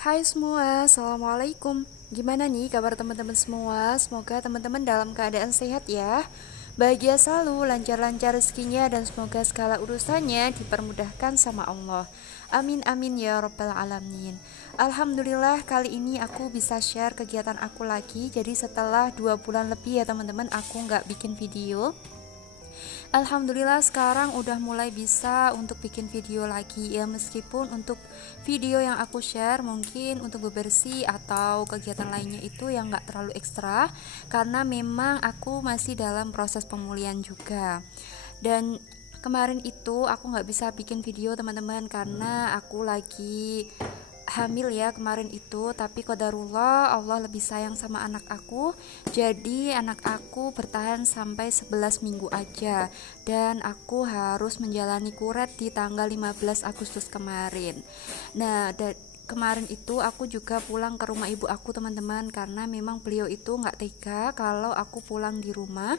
Hai semua, Assalamualaikum. Gimana nih kabar teman-teman semua? Semoga teman-teman dalam keadaan sehat ya. Bahagia selalu, lancar-lancar rezekinya, dan semoga segala urusannya dipermudahkan sama Allah. Amin amin ya rabbal alamin. Alhamdulillah kali ini aku bisa share kegiatan aku lagi. Jadi setelah 2 bulan lebih ya teman-teman aku nggak bikin video. Alhamdulillah sekarang udah mulai bisa untuk bikin video lagi ya, meskipun untuk video yang aku share mungkin untuk bebersih atau kegiatan lainnya itu yang gak terlalu ekstra, karena memang aku masih dalam proses pemulihan juga. Dan kemarin itu aku gak bisa bikin video teman-teman karena aku lagi hamil ya kemarin itu, tapi qadarullah Allah lebih sayang sama anak aku, jadi anak aku bertahan sampai 11 minggu aja, dan aku harus menjalani kuret di tanggal 15 Agustus kemarin. Nah, kemarin itu aku juga pulang ke rumah ibu aku teman-teman, karena memang beliau itu nggak tega kalau aku pulang di rumah.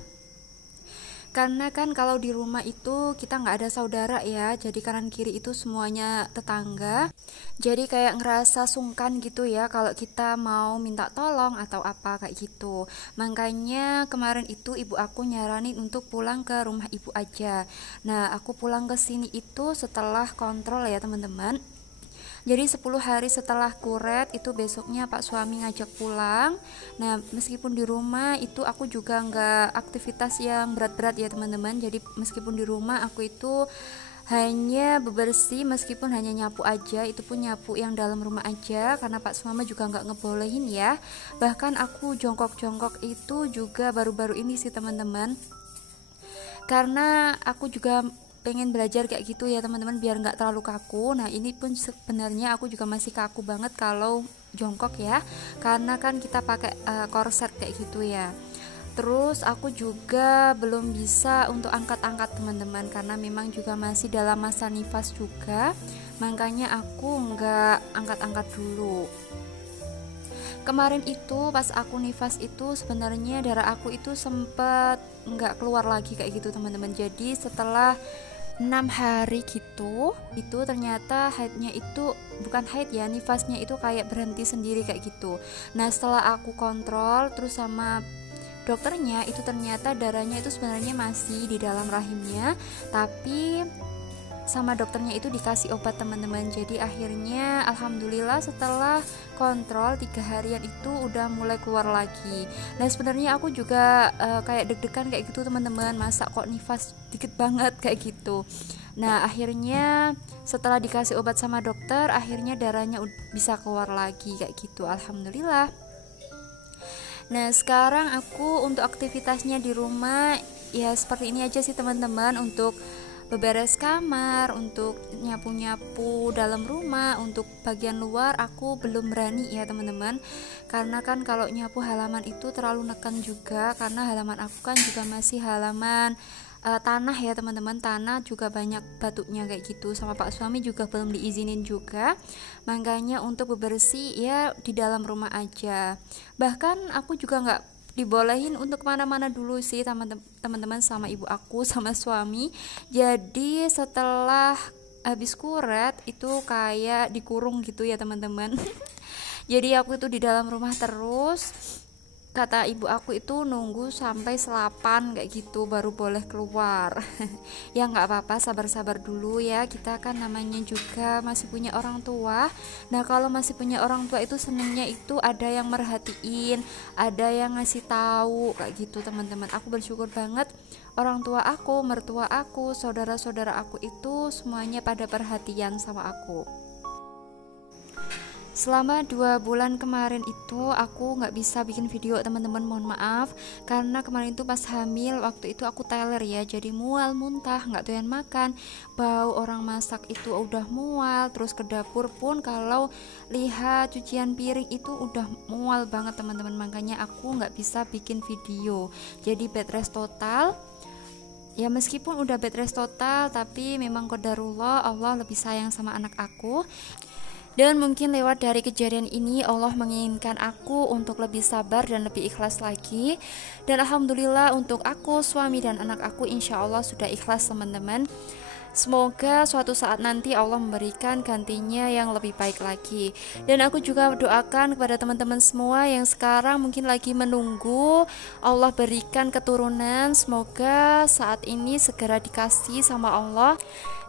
Karena kan kalau di rumah itu kita nggak ada saudara ya, jadi kanan kiri itu semuanya tetangga. Jadi kayak ngerasa sungkan gitu ya kalau kita mau minta tolong atau apa kayak gitu. Makanya kemarin itu ibu aku nyaranin untuk pulang ke rumah ibu aja. Nah, aku pulang ke sini itu setelah kontrol ya teman-teman. Jadi 10 hari setelah kuret itu besoknya Pak suami ngajak pulang. Nah, meskipun di rumah itu aku juga nggak aktivitas yang berat-berat ya teman-teman. Jadi meskipun di rumah aku itu hanya bebersih, meskipun hanya nyapu aja, itu pun nyapu yang dalam rumah aja, karena Pak suami juga nggak ngebolehin ya. Bahkan aku jongkok-jongkok itu juga baru-baru ini sih teman-teman, karena aku juga pengen belajar kayak gitu ya teman-teman, biar nggak terlalu kaku. Nah, ini pun sebenarnya aku juga masih kaku banget kalau jongkok ya, karena kan kita pakai korset kayak gitu ya. Terus aku juga belum bisa untuk angkat-angkat teman-teman, karena memang juga masih dalam masa nifas juga, makanya aku nggak angkat-angkat dulu. Kemarin itu pas aku nifas itu sebenarnya darah aku itu sempet nggak keluar lagi kayak gitu teman-teman. Jadi setelah 6 hari gitu, itu ternyata haidnya itu bukan haid ya, nifasnya itu kayak berhenti sendiri kayak gitu. Nah, setelah aku kontrol terus sama dokternya, itu ternyata darahnya itu sebenarnya masih di dalam rahimnya, tapi sama dokternya itu dikasih obat teman-teman. Jadi akhirnya alhamdulillah setelah kontrol 3 harian itu udah mulai keluar lagi. Nah, sebenarnya aku juga kayak deg-degan kayak gitu teman-teman, masa kok nifas dikit banget kayak gitu. Nah, akhirnya setelah dikasih obat sama dokter, akhirnya darahnya bisa keluar lagi kayak gitu, alhamdulillah. Nah, sekarang aku untuk aktivitasnya di rumah ya seperti ini aja sih teman-teman, untuk beberes kamar, untuk nyapu-nyapu dalam rumah. Untuk bagian luar aku belum berani ya teman-teman, karena kan kalau nyapu halaman itu terlalu neken juga, karena halaman aku kan juga masih halaman tanah ya teman-teman, tanah juga banyak batunya kayak gitu, sama Pak suami juga belum diizinin juga, makanya untuk bebersih ya di dalam rumah aja. Bahkan aku juga nggak dibolehin untuk kemana-mana dulu sih teman-teman, sama ibu aku sama suami. Jadi setelah habis kuret itu kayak dikurung gitu ya teman-teman. Jadi aku itu di dalam rumah terus, kata ibu aku itu nunggu sampai selapan kayak gitu baru boleh keluar. Ya nggak apa-apa, sabar-sabar dulu ya, kita kan namanya juga masih punya orang tua. Nah, kalau masih punya orang tua itu senengnya itu ada yang merhatiin, ada yang ngasih tahu kayak gitu teman-teman. Aku bersyukur banget, orang tua aku, mertua aku, saudara-saudara aku itu semuanya pada perhatian sama aku. Selama 2 bulan kemarin itu aku nggak bisa bikin video teman-teman, mohon maaf, karena kemarin itu pas hamil, waktu itu aku teler ya, jadi mual, muntah, nggak doyan makan, bau orang masak itu udah mual, terus ke dapur pun kalau lihat cucian piring itu udah mual banget teman-teman, makanya aku nggak bisa bikin video, jadi bed rest total. Ya meskipun udah bed rest total, tapi memang qadarullah Allah lebih sayang sama anak aku. Dan mungkin lewat dari kejadian ini Allah menginginkan aku untuk lebih sabar dan lebih ikhlas lagi. Dan alhamdulillah untuk aku, suami dan anak aku insya Allah sudah ikhlas teman-teman. Semoga suatu saat nanti Allah memberikan gantinya yang lebih baik lagi. Dan aku juga doakan kepada teman-teman semua yang sekarang mungkin lagi menunggu Allah berikan keturunan, semoga saat ini segera dikasih sama Allah.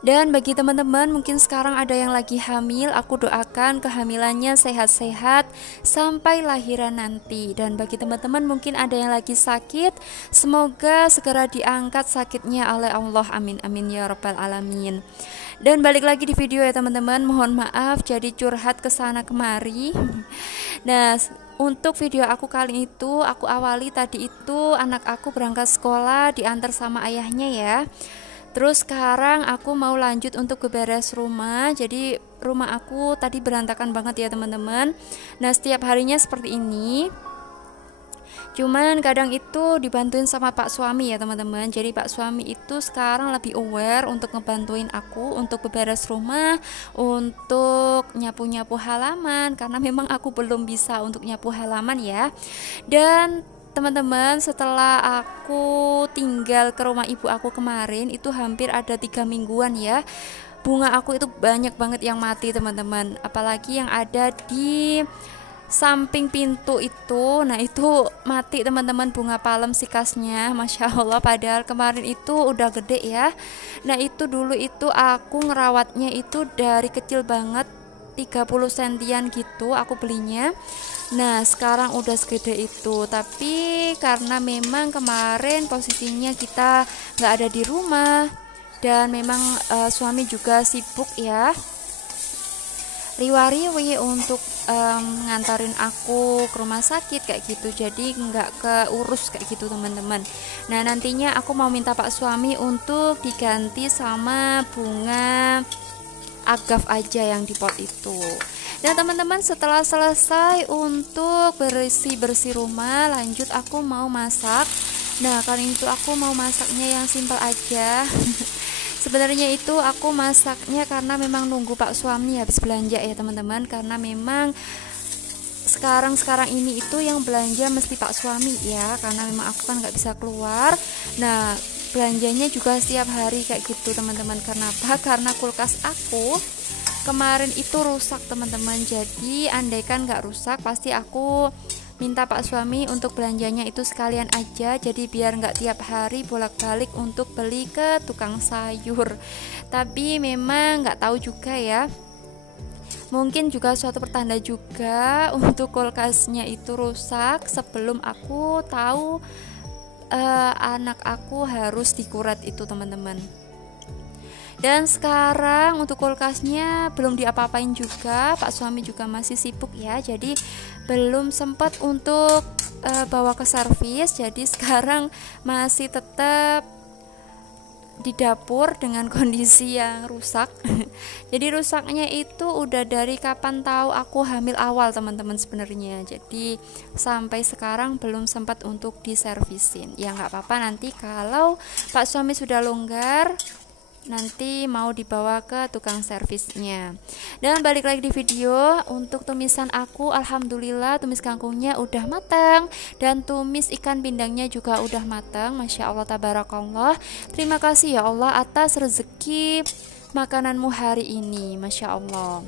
Dan bagi teman-teman mungkin sekarang ada yang lagi hamil, aku doakan kehamilannya sehat-sehat sampai lahiran nanti. Dan bagi teman-teman mungkin ada yang lagi sakit, semoga segera diangkat sakitnya oleh Allah, amin amin ya rabbal alamin. Dan balik lagi di video ya teman-teman, mohon maaf jadi curhat kesana kemari. Nah, untuk video aku kali itu aku awali tadi itu anak aku berangkat sekolah diantar sama ayahnya ya. Terus sekarang aku mau lanjut untuk beberes rumah. Jadi rumah aku tadi berantakan banget ya teman-teman. Nah setiap harinya seperti ini. Cuman kadang itu dibantuin sama Pak suami ya teman-teman. Jadi Pak suami itu sekarang lebih aware untuk ngebantuin aku untuk beberes rumah, untuk nyapu-nyapu halaman, karena memang aku belum bisa untuk nyapu halaman ya. Dan teman-teman, setelah aku tinggal ke rumah ibu aku kemarin itu hampir ada 3 mingguan ya, bunga aku itu banyak banget yang mati teman-teman, apalagi yang ada di samping pintu itu. Nah itu mati teman-teman, bunga palem sikasnya, Masya Allah, padahal kemarin itu udah gede ya. Nah itu dulu itu aku ngerawatnya itu dari kecil banget, 30 sentian gitu aku belinya. Nah sekarang udah segede itu, tapi karena memang kemarin posisinya kita nggak ada di rumah dan memang suami juga sibuk ya, riwa-riwi untuk ngantarin aku ke rumah sakit kayak gitu, jadi nggak keurus kayak gitu teman-teman. Nah nantinya aku mau minta Pak suami untuk diganti sama bunga agaf aja yang di pot itu. Dan teman-teman, setelah selesai untuk bersih-bersih rumah, lanjut aku mau masak. Nah kali itu aku mau masaknya yang simpel aja. Sebenarnya itu aku masaknya karena memang nunggu Pak suami habis belanja ya teman-teman, karena memang sekarang ini itu yang belanja mesti Pak suami ya, karena memang aku kan nggak bisa keluar. Nah belanjanya juga setiap hari kayak gitu teman-teman. Kenapa? Karena kulkas aku kemarin itu rusak teman-teman. Jadi andaikan nggak rusak pasti aku minta Pak suami untuk belanjanya itu sekalian aja, jadi biar nggak tiap hari bolak-balik untuk beli ke tukang sayur. Tapi memang nggak tahu juga ya, mungkin juga suatu pertanda juga untuk kulkasnya itu rusak sebelum aku tahu anak aku harus dikuret itu teman-teman. Dan sekarang untuk kulkasnya belum diapa-apain juga, Pak suami juga masih sibuk ya, jadi belum sempat untuk bawa ke servis. Jadi sekarang masih tetap di dapur dengan kondisi yang rusak. Jadi rusaknya itu udah dari kapan tahu aku hamil awal teman-teman sebenarnya. Jadi sampai sekarang belum sempat untuk diservisin. Ya nggak apa-apa, nanti kalau Pak suami sudah longgar nanti mau dibawa ke tukang servisnya. Dan balik lagi di video, untuk tumisan aku alhamdulillah tumis kangkungnya udah matang dan tumis ikan pindangnya juga udah matang. Masya Allah tabarakallah, terima kasih ya Allah atas rezeki makananmu hari ini, Masya Allah.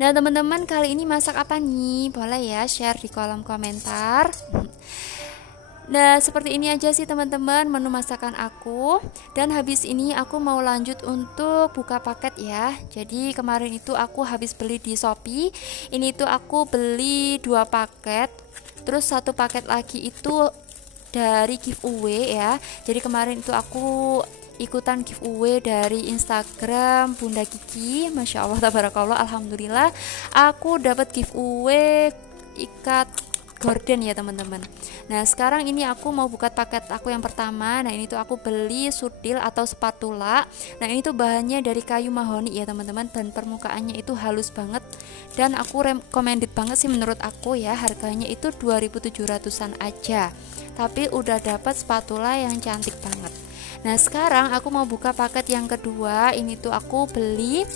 Nah teman-teman, kali ini masak apa nih? Boleh ya share di kolom komentar. Nah seperti ini aja sih teman-teman menu masakan aku. Dan habis ini aku mau lanjut untuk buka paket ya. Jadi kemarin itu aku habis beli di Shopee. Ini tuh aku beli 2 paket, terus 1 paket lagi itu dari giveaway ya. Jadi kemarin itu aku ikutan giveaway dari Instagram Bunda Kiki. Masya Allah tabarakallah, alhamdulillah aku dapat giveaway ikat gorden ya teman-teman. Nah sekarang ini aku mau buka paket aku yang pertama. Nah ini tuh aku beli sudil atau spatula. Nah ini tuh bahannya dari kayu mahoni ya teman-teman, dan permukaannya itu halus banget, dan aku recommended banget sih menurut aku ya. Harganya itu 2.700-an aja, tapi udah dapat spatula yang cantik banget. Nah sekarang aku mau buka paket yang kedua. Ini tuh aku beli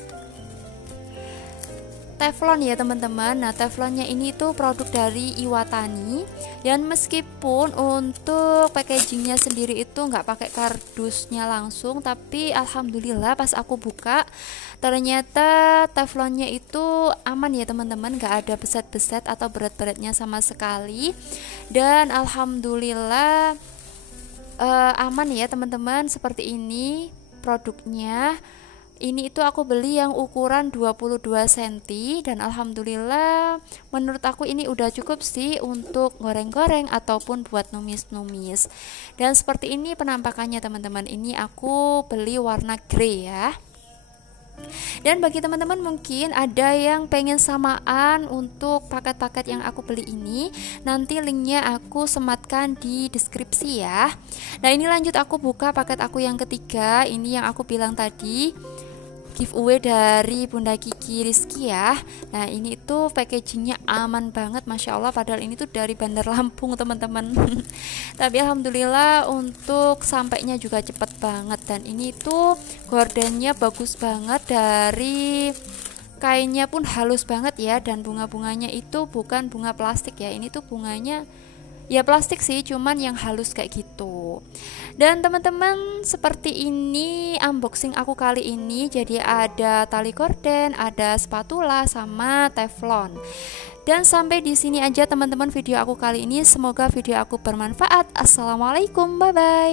teflon ya teman-teman. Nah, teflonnya ini tuh produk dari Iwatani, dan meskipun untuk packagingnya sendiri itu nggak pakai kardusnya langsung, tapi alhamdulillah pas aku buka ternyata teflonnya itu aman ya teman-teman, nggak ada beset-beset atau berat-beratnya sama sekali. Dan alhamdulillah aman ya teman-teman. Seperti ini produknya. Ini itu aku beli yang ukuran 22 cm, dan alhamdulillah menurut aku ini udah cukup sih untuk goreng-goreng ataupun buat numis-numis. Dan seperti ini penampakannya teman-teman. Ini aku beli warna grey ya. Dan bagi teman-teman mungkin ada yang pengen samaan untuk paket-paket yang aku beli ini, nanti linknya aku sematkan di deskripsi ya. Nah, ini lanjut aku buka paket aku yang ketiga. Ini yang aku bilang tadi, giveaway dari Bunda Kiki Rizky ya. Nah, ini tuh packagingnya aman banget, Masya Allah, padahal ini tuh dari Bandar Lampung teman-teman. Tapi alhamdulillah untuk sampainya juga cepet banget. Dan ini tuh gordennya bagus banget, dari kainnya pun halus banget ya. Dan bunga-bunganya itu bukan bunga plastik ya, ini tuh bunganya ya plastik sih, cuman yang halus kayak gitu. Dan teman-teman, seperti ini unboxing aku kali ini. Jadi ada tali gorden, ada spatula, sama teflon. Dan sampai di sini aja teman-teman video aku kali ini. Semoga video aku bermanfaat. Assalamualaikum, bye bye.